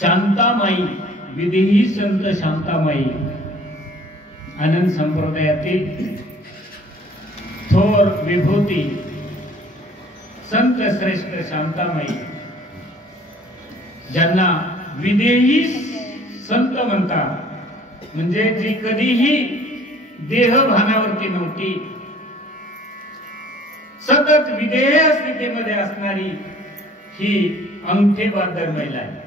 शांतामाई विदेही संत शांतामाई आनंद संप्रदायातील थोर विभूती संत श्रेष्ठ शांतामाई, ज्यांना विदेही संत म्हणतात, म्हणजे जी कधीही देहभानावरती नव्हती, सतत विदेह स्थितीमध्ये असणारी ही अंगठेबहादर महिला आहे.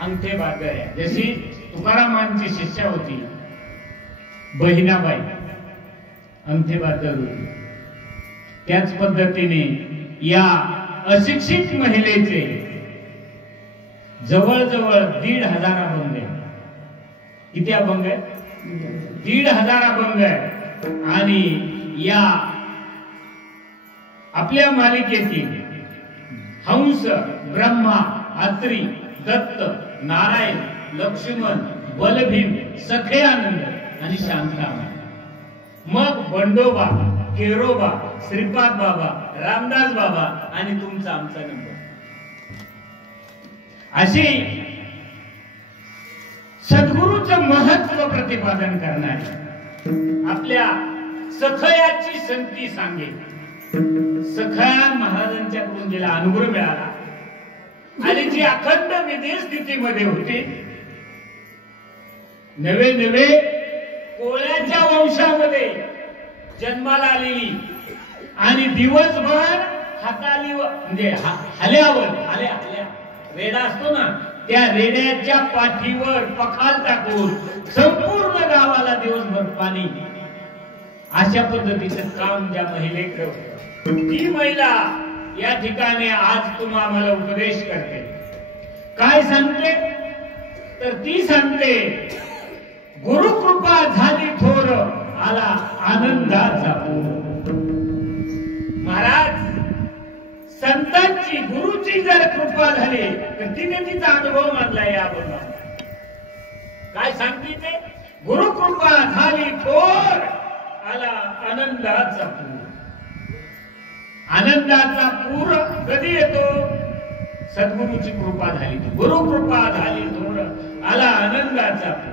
अंगठेबहादर आहे. जशी तुकारामांची शिष्या होती बहिणाबाई, अंगठेबहादर होती, त्याच पद्धतीने या अशिक्षित महिलेचे जवळजवळ 1,500 अभंग आहे. किती अभंग आहे? 1,500 अभंग आहे. आणि या आपल्या मालिकेतील हंस, ब्रह्मा, अत्री, दत्त, नारायण, लक्ष्मण, बलभीम, सखेआनंद आणि शांतामाई, मग बंडोबा, केरोबा, श्रीपाद बाबा, रामदास बाबा आणि तुमचा आमचा नंबर, अशी सद्गुरूचं महत्व प्रतिपादन करणारी आपल्या सखयाची संती सांगेल. सखया महाराजांच्याकडून जिला अनुभव मिळाला आणि जी अखंड विदेह स्थितीमध्ये होती, नवे नवे कोळ्याच्या वंशामध्ये जन्माला आलेली आणि दिवसभर हाताली म्हणजे हल्या रेडा असतो ना, त्या रेड्याच्या पाठीवर पखाल टाकून संपूर्ण गावाला दिवसभर पाणी, अशा पद्धतीचं काम ज्या महिलेकडे होतं, ती महिला या ठिकाणी आज तुम्हाला उपदेश करते. काय सांगते? तर ती सांगते, गुरुकृपा झाली थोर, आला आनंदाचा पूर. महाराज, संतांची, गुरुची जर कृपा झाली तर तिने तिचा अनुभव मानला. या बघा काय सांगते ते, गुरुकृपा झाली थोर, आला आनंदाचा पूर. आनंदाचा पूर कधी येतो? सद्गुरूची कृपा झाली, गुरु कृपा झाली थोर, आला आनंदाचा पूर.